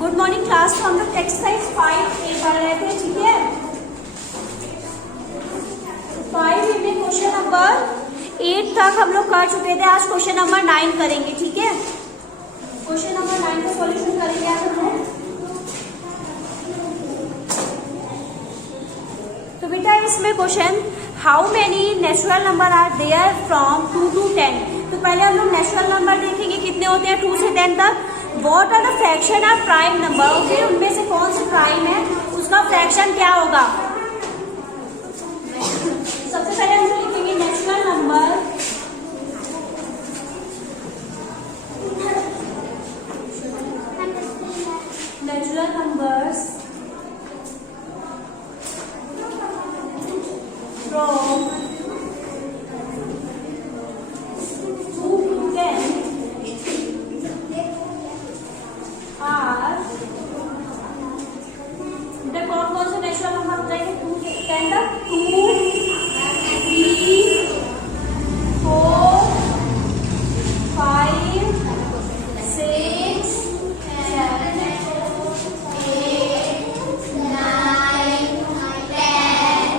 Good morning class. तो हम लोग एक्सरसाइज 5A पढ़ रहे थे, ठीक है। 5A में क्वेश्चन नंबर 8 तक हम लोग कर चुके थे। आज क्वेश्चन नंबर 9 करेंगे, ठीक है। क्वेश्चन नंबर 9 का सॉल्यूशन करेंगे आज हम लोग। तो बेटा इसमें question, how many natural number are there from 2 to 10। तो पहले हम लोग नेचुरल नंबर देखेंगे कितने होते हैं 2 से 10 तक। What are the fraction of prime number, और फिर उनमें से कौन सा प्राइम है उसका फ्रैक्शन क्या होगा। सबसे पहले हम लोग लिखेंगे natural number, natural numbers from 2 to 10 are, कौन कौन से नेचुरल नंबर हो जाएंगे 2 से 10 तक। 2, 3, 4, 5, 6, 7, 8, 9, 10।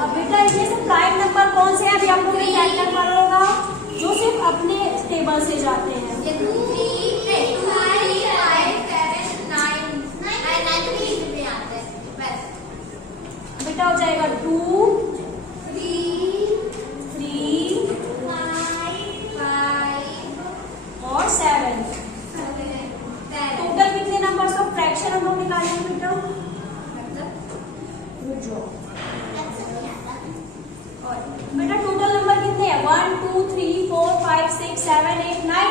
अब बेटा इसमें से प्राइम नंबर कौन से हैं अभी आप लोगों ने चैप्टर पढ़ा होगा, जो सिर्फ अपने टेबल से जाते हैं। बेटा हो जाएगा 2, 3, 5 और 7। टोटल कितने नंबर्स ऑफ फ्रैक्शन हम लोग निकालेंगे बेटा। बेटा टोटल नंबर कितने हैं 1, 2, 3, 4, 5, 6, 7, 8, 9।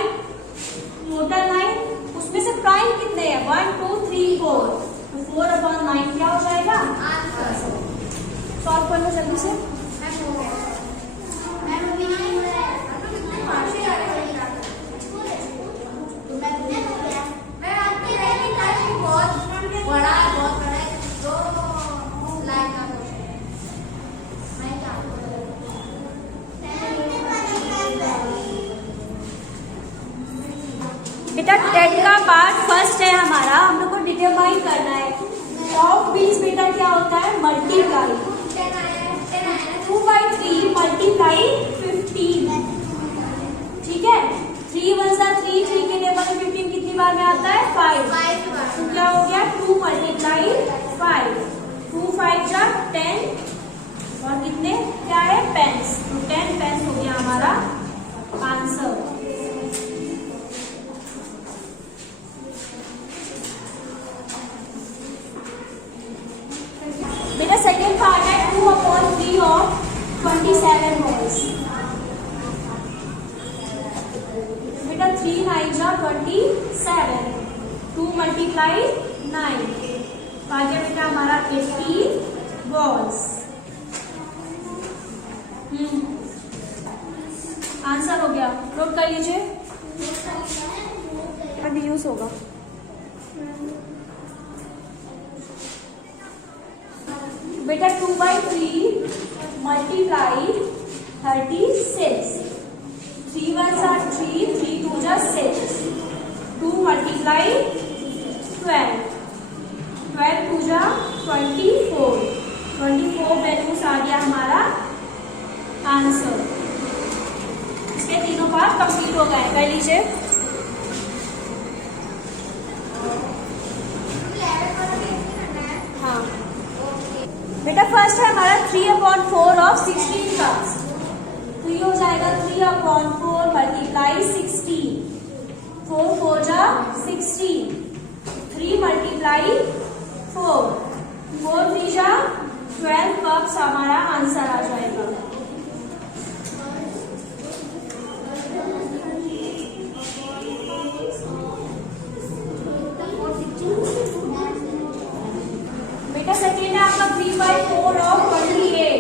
टोटल 9। उसमें से प्राइम कितने हैं 1, 2, 3, 4। तो 4/9 क्या हो जाएगा आंसर। सॉल्व कर लो जल्दी से। बेटा 10 का पार्ट फर्स्ट है हमारा, हम लोग को डिटरमाइन करना है। ऑफ 20 बेटा क्या होता है मल्टीप्लाई 2/3 मल्टीप्लाई 15, ठीक है। 3 1 3, 3 के टेबल में 15 कितनी बार में आता है 5। तो क्या हो गया 2 मल्टीप्लाई 5, 2 5 जा 10 और कितने क्या है पेंस। तो 10 पेंस हो गया हमारा आंसर। मेरा सेकेंड पार्ट है 2/3 ऑफ 27 होल्स। बेटा 3 9 जा 27, 2 मल्टीप्लाई 9, आ गया बेटा हमारा 80 बॉल्स। आंसर हो गया, नोट कर लीजिए, अभी यूज होगा। बेटा 2/3 मल्टीप्लाई 36, 3 1 3, 3 2 6, 2 मल्टीप्लाई 12, 12 2 24, 24 वैल्यूज आ गया हमारा आंसर। इसके तीनों पार्ट कंप्लीट हो गए, कर लीजिए। हाँ बेटा फर्स्ट है हमारा 3/4 ऑफ 16 कप्स। तो ये हो जाएगा 3/4 मल्टीप्लाई 16, 4 4 जा 16, 3 मल्टीप्लाई 4, 4 3 जा 12 कप्स हमारा आंसर आ जाएगा। बेटा सेकेंड है आपका 3/4 ऑफ 28,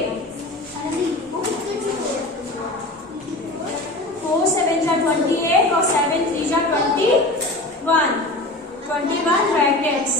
4 7 जा 28 और 7 3 जा 21, 21 ब्रैकेट्स।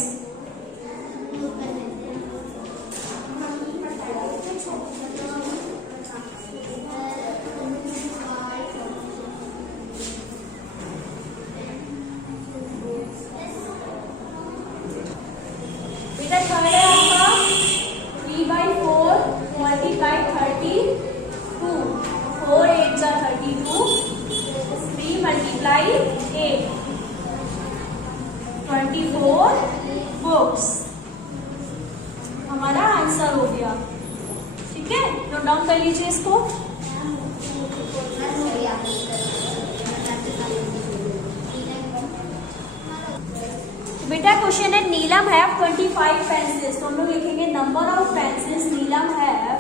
24 बुक्स हमारा आंसर हो गया। ठीक है, नोट डाउन कर लीजिए इसको। बेटा क्वेश्चन है नीलम हैव 25 पेंसिल्स, तो हम लोग लिखेंगे number of pencils Neelam have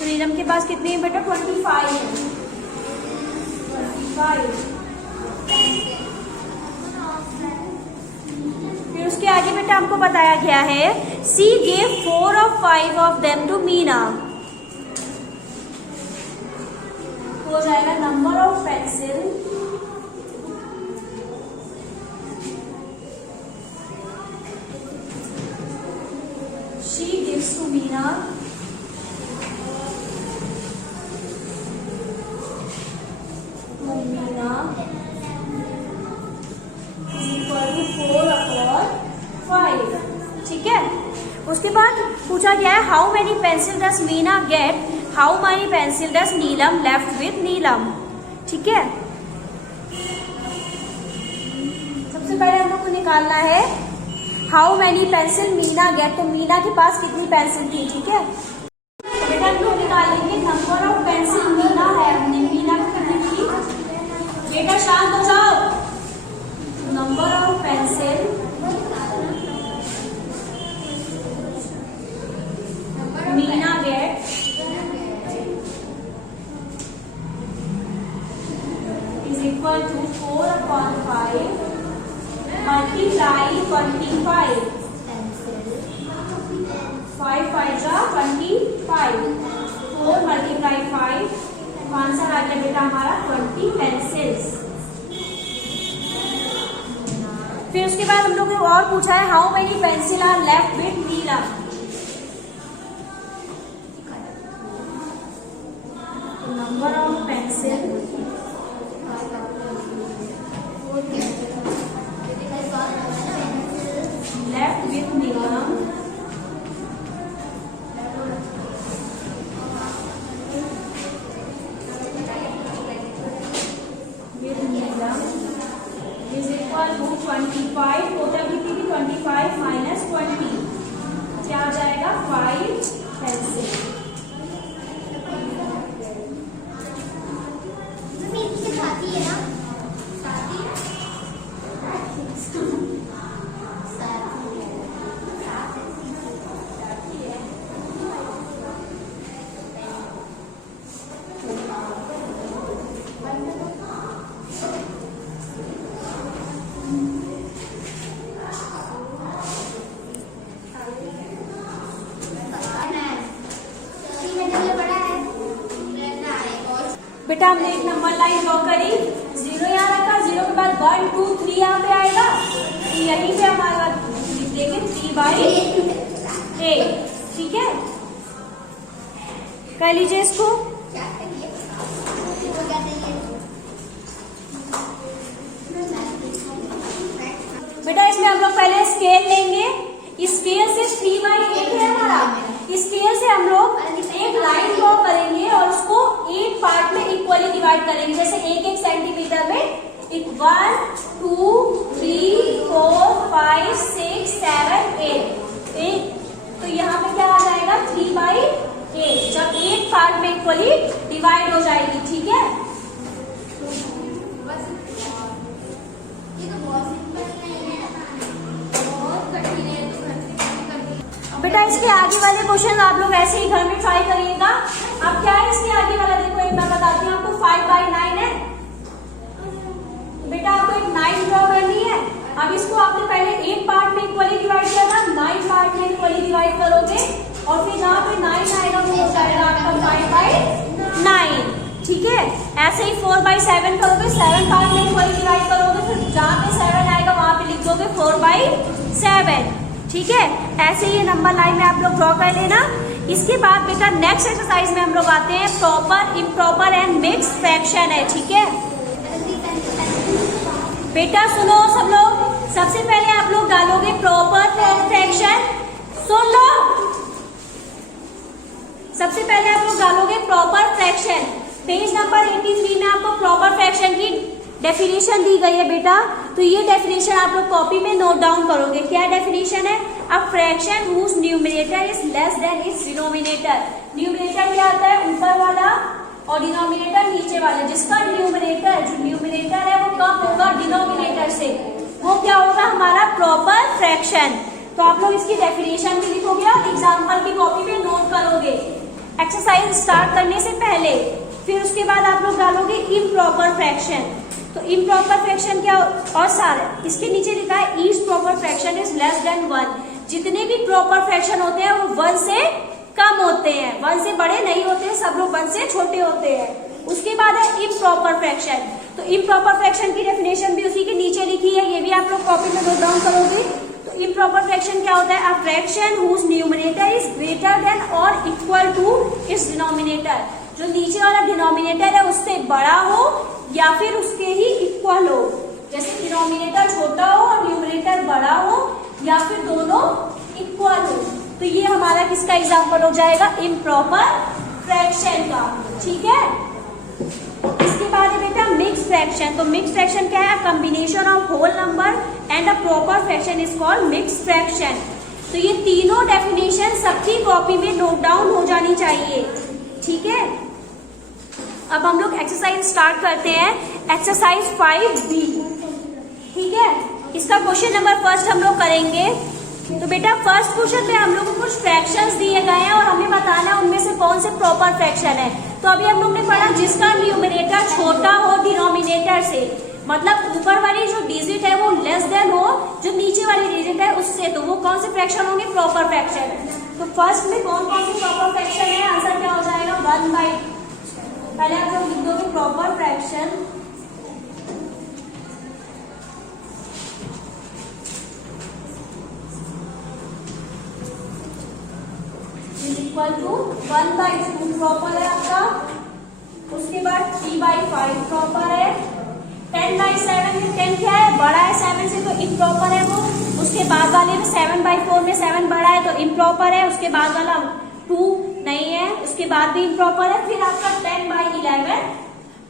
Neelam के पास कितनी है बेटा? 25 है। 25। फिर उसके आगे बेटा हमको बताया गया है she gave 4 of 5 of them to Meena. हो जाएगा number of pencil she gives to Meena ठीक है। उसके बाद पूछा गया है how many pencil does Meena get, how many pencil does Neelam left with Neelam. ठीक है, सबसे पहले हम लोग को निकालना है how many pencil Meena get, तो मीना के पास कितनी पेंसिल थी। ठीक है, तो बेटा हम लोग निकालेंगे नंबर ऑफ पेंसिल मीना है, मीना की कितनी थी। बेटा शांत हो जाओ। Number of pencil Meena get is equal to 4 upon 5 multiply 25. 5 5 जा 25, 4 multiply 5, आंसर आ गया बेटा हमारा 20 पेंसिल्स। फिर उसके बाद हम लोग ने और पूछा है how many pencil are left with Neelam. Number of pencil left with Neelam is equal to 25। Total कितनी थी? 25 माइनस 20, क्या आ जाएगा? 5 पेंसिल। बेटा हमने एक नंबर लाइन ड्रॉ करी, 0 यहाँ रखा, 0 के बाद 1 2 3 यहाँ पे आएगा, तो यहीं पे हमारा लिख देंगे 3/8। ठीक है, कर लीजिए इसको। बेटा इसमें हम लोग पहले स्केल लेंगे, स्केल से 3/8 है हमारा, स्केल से हम लोग एक लाइन ड्रॉ करेंगे और उसको 8 पार्ट में इक्वली डिवाइड करेंगे, जैसे 1-1 सेंटीमीटर में 1 2 3 4 5 6 7 8। तो यहाँ पे क्या आ जाएगा? 3/8, जब 8 पार्ट में इक्वली डिवाइड हो जाएगी। ठीक है, बेटा इसके आगे वाले क्वेश्चन आप लोग ऐसे ही घर में ट्राई करिएगा। अब क्या है इसके आगे वाला, देखो एक मैं बताती हूँ आपको, 5/9 है। बेटा आपको एक 9 ड्रॉ करनी है। अब इसको आपने पहले 8 पार्ट में इक्वली डिवाइड करना, 9 पार्ट में इक्वली डिवाइड करोगे और फिर जहाँ पे 9 आएगा वो हो जाएगा आपका 5/9। ठीक है, ऐसे ही 4/7 करोगे, 7 पार्ट में इक्वली डिवाइड करोगे, फिर जहाँ पे 7 आएगा वहां पे लिख दोगे 4/7। ठीक है, ऐसे ही नंबर लाइन में आप लोग ड्रॉ कर लेना। इसके बाद बेटा नेक्स्ट एक्सरसाइज में हम लोग आते हैं proper, improper and mix fraction है। ठीक है, बेटा सुनो सब लोग, सबसे पहले आप लोग डालोगे प्रॉपर फ्रैक्शन। सुन लो, सबसे पहले आप लोग डालोगे प्रॉपर फ्रैक्शन। पेज नंबर 83 में आपको प्रॉपर फ्रैक्शन की डेफिनेशन दी गई है बेटा, तो ये डेफिनेशन आप लोग कॉपी में नोट डाउन करोगे। क्या डेफिनेशन है? A fraction whose numerator is less than its denominator. Numerator क्या आता है? ऊपर वाला, और डिनोमिनेटर नीचे वाला। जिसका न्यूमरेटर, जो न्यूमरेटर है वो कम होगा डिनोमिनेटर से, वो क्या होगा? हमारा प्रॉपर फ्रैक्शन। तो आप लोग इसकी डेफिनेशन भी लिखोगे और एग्जाम्पल की कॉपी में नोट करोगे एक्सरसाइज स्टार्ट करने से पहले। फिर उसके बाद आप लोग डालोगे इम्प्रॉपर फ्रैक्शन। तो इम्प्रॉपर फ्रैक्शन क्या? और सारे इसके नीचे लिखा है each proper fraction is less then 1। जितने भी प्रॉपर फ्रैक्शन होते हैं वो 1 से कम होते हैं, 1 से बड़े नहीं होते हैं, सब लोग 1 से छोटे होते हैं। उसके बाद है इम्प्रॉपर फ्रैक्शन। तो इम्प्रॉपर फ्रैक्शन की डेफिनेशन भी उसी के नीचे लिखी है, ये भी आप लोग कॉपी में नोट डाउन करोगे। तो इम्प्रॉपर फ्रैक्शन क्या होता है? A fraction whose numerator is greater than और इक्वल टू इट्स डिनोमिनेटर। जो नीचे वाला डिनोमिनेटर है उससे बड़ा हो या फिर उसके ही इक्वल हो। जैसे डिनोमिनेटर छोटा हो और न्यूमरेटर बड़ा हो, या फिर दोनों इक्वल हो। तो ये हमारा किसका एग्जाम्पल हो जाएगा? इम्प्रॉपर फ्रैक्शन का। ठीक है, इसके बाद है बेटा मिक्स फ्रैक्शन। तो मिक्स फ्रैक्शन क्या है? Combination of whole number and a proper fraction is called mix fraction. तो ये तीनों डेफिनेशन सबकी कॉपी में नोट डाउन हो जानी चाहिए। ठीक है, अब हम लोग एक्सरसाइज स्टार्ट करते हैं। Exercise 5B। ठीक है, इसका क्वेश्चन नंबर फर्स्ट हम लोग करेंगे। तो बेटा फर्स्ट क्वेश्चन में हम लोग को कुछ फ्रैक्शंस दिए गए हैं और हमें बताना है उनमें से कौन से प्रॉपर फ्रैक्शन है। तो अभी हम लोग ने पढ़ा जिसका न्यूमरेटर छोटा हो डिनोमिनेटर से, मतलब ऊपर वाली जो डिजिट है वो लेस देन हो जो नीचे वाली डिजिट है उससे, तो वो कौन से फ्रैक्शन होंगे? Proper fraction. तो फर्स्ट में कौन कौन से प्रॉपर फ्रैक्शन है? आंसर क्या हो जाएगा? 1/, पहले आप लोग लिख दोगे proper fraction equal to 1/2 proper है आपका। उसके बाद 3/5 प्रॉपर है। 10/7 में 10 क्या है? बड़ा है 7 से, तो इम्प्रॉपर है वो। उसके बाद वाले में 7/4 में 7 बड़ा है तो इम्प्रॉपर है। उसके बाद वाला 2 नहीं है, उसके बाद भी इम्प्रॉपर है। फिर आपका 10/11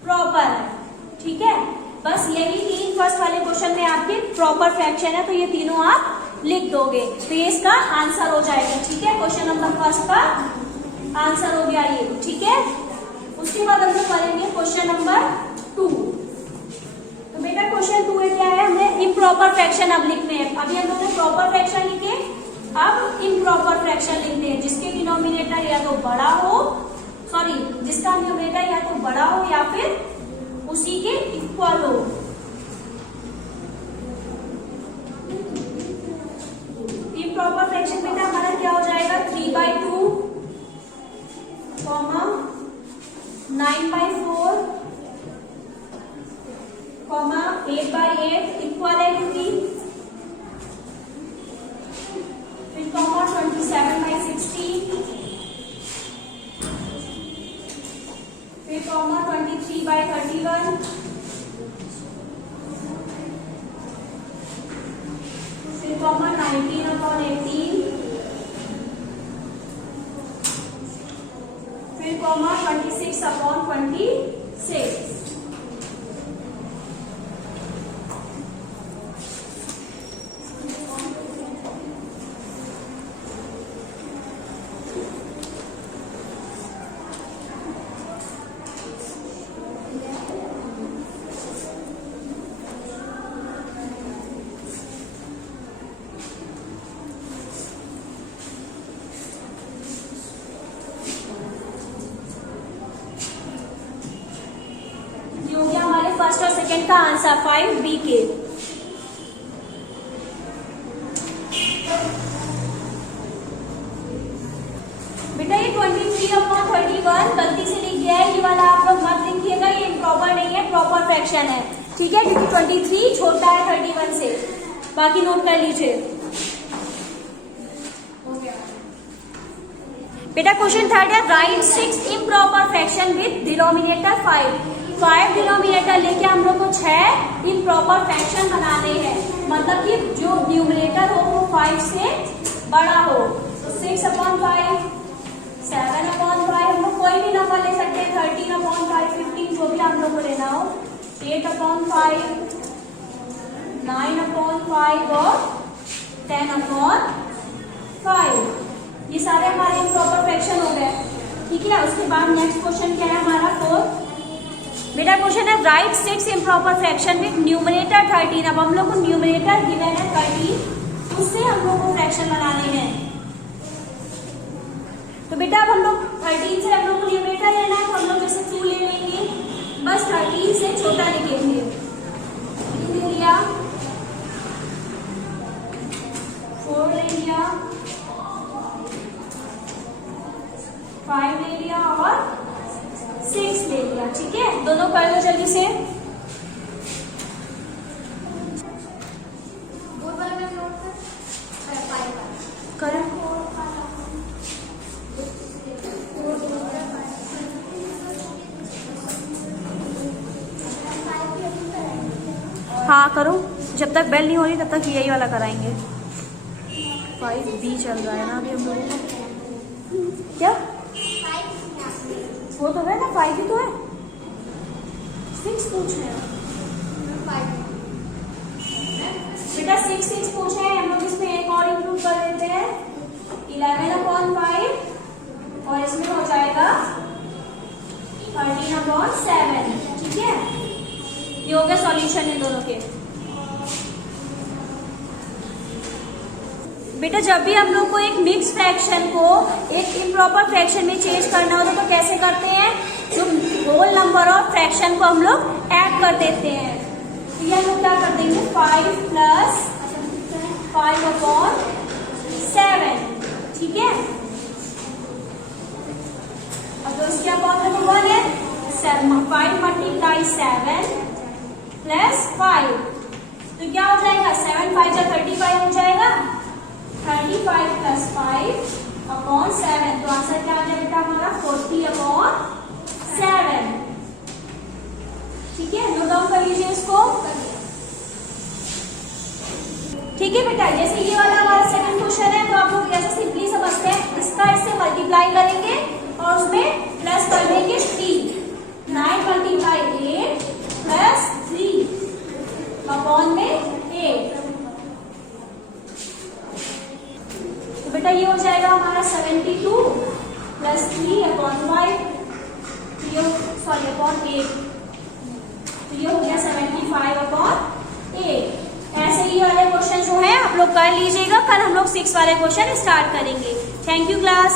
प्रॉपर है। ठीक है, बस यही 3 फर्स्ट वाले क्वेश्चन में आपके प्रॉपर फ्रैक्शन है, तो ये तीनों आप लिख दोगे तो ये इसका आंसर हो जाएगा। ठीक है, क्वेश्चन नंबर फर्स्ट का आंसर हो गया ये। ठीक है, उसके बाद हम लोग करेंगे क्वेश्चन नंबर 2। तो बेटा क्वेश्चन 2 में क्या है? हमें इम्प्रॉपर फ्रैक्शन अब लिखने हैं। अभी हम लोग ने प्रॉपर फ्रैक्शन लिखे, अब इम्प्रॉपर फ्रैक्शन लिखते हैं जिसके डिनोमिनेटर या तो बड़ा हो, सॉरी जिसका न्यूमरेटर या तो बड़ा हो या फिर उसी के इक्वल हो। इम्प्रॉपर फ्रैक्शन बेटा हमारा क्या हो जाएगा? 3/2, 9/4, 8/8 इक्वल है 3, फिर 27/16, फिर 23/31, फिर 19/18, फिर 26/26। फर्स्ट और सेकंड का आंसर 5B के। बेटा ये 23/31 गलती से लिख गया है, ये वाला आप लोग मत लिखिएगा, ये इम्प्रॉपर नहीं है, प्रॉपर फ्रैक्शन है। ठीक है, क्योंकि 23 छोटा है 31 से, बाकी नोट कर लीजिए। बेटा क्वेश्चन थर्ड है, right 6 improper fraction with denominator 5। 5 denominator लेके हम लोग को 6 इम्प्रॉपर फ्रैक्शन बनाने हैं, मतलब कि जो न्यूमरेटर हो वो 5 से बड़ा हो। तो 6/5, 7/5, हम लोग कोई भी नंबर ले सकते हैं, 13/5, 15, जो भी आप लोग को लेना हो, 8/5, 9/5 और 10/5। ये सारे हमारे इम्प्रॉपर फ्रैक्शन हो गए, ठीक है। उसके बाद नेक्स्ट क्वेश्चन क्या है हमारा 4। मेरा क्वेश्चन है right 6 improper fraction with numerator 13। अब हम लोग को न्यूमरेटर गिवन है 13, उससे हम लोग को फ्रैक्शन बनाने हैं। तो बेटा अब हम लोग 13 से हम लोग को न्यूमरेटर लेना है, तो हम लोग जैसे 2 ले लेंगे, बस 13 से छोटा लिखेंगे। 2 ले लिया, 4 ले लिया, 5 ले लिया और 6 ले लिया, ठीक है। दोनों कर लो जल्दी से। करो। हाँ करो, जब तक बेल नहीं हो रही तब तक यही वाला कराएंगे। 5B चल रहा है ना अभी हम लोगों को। क्या वो तो है ना, 5 ही तो है। 6 पूछ रहे हैं बेटा, 6 पूछे हैं हम लोग। इसमें एक और इंक्लूड कर देते हैं, 11/5 और इसमें हो जाएगा 13/7, ठीक है। ये हो गया सॉल्यूशन इन दोनों के। बेटा जब भी हम लोग को एक मिक्स फ्रैक्शन को एक इम्प्रॉपर फ्रैक्शन में चेंज करना होता तो कैसे करते हैं, जो होल नंबर ऑफ फ्रैक्शन को हम लोग ऐड कर देते हैं। तो ये हम लोग क्या कर देंगे, 5 + 5/7, ठीक है। अब तो इसके अपॉन में 1 है, 5 × 7 + 5, तो क्या हो जाएगा, 7 × 5 = 35 हो जाएगा। 35 + 5/7, तो आंसर क्या आ गया बेटा हमारा 40/7, ठीक है। नोट डाउन कर लीजिए इसको, ठीक है बेटा। जैसे ये वाला हमारा सेकंड क्वेश्चन है, तो आप लोग ऐसे सिंपली समझते हैं, इसका इससे मल्टीप्लाई करेंगे और उसमें प्लस कर देंगे 3। 9 × 8 + 3/8, तो बेटा ये हो जाएगा हमारा 72 + 3/5, /8, तो ये हो गया 75/8। ऐसे ही वाले क्वेश्चन जो है आप लोग कर लीजिएगा। कल हम लोग 6 वाले क्वेश्चन स्टार्ट करेंगे। Thank you class.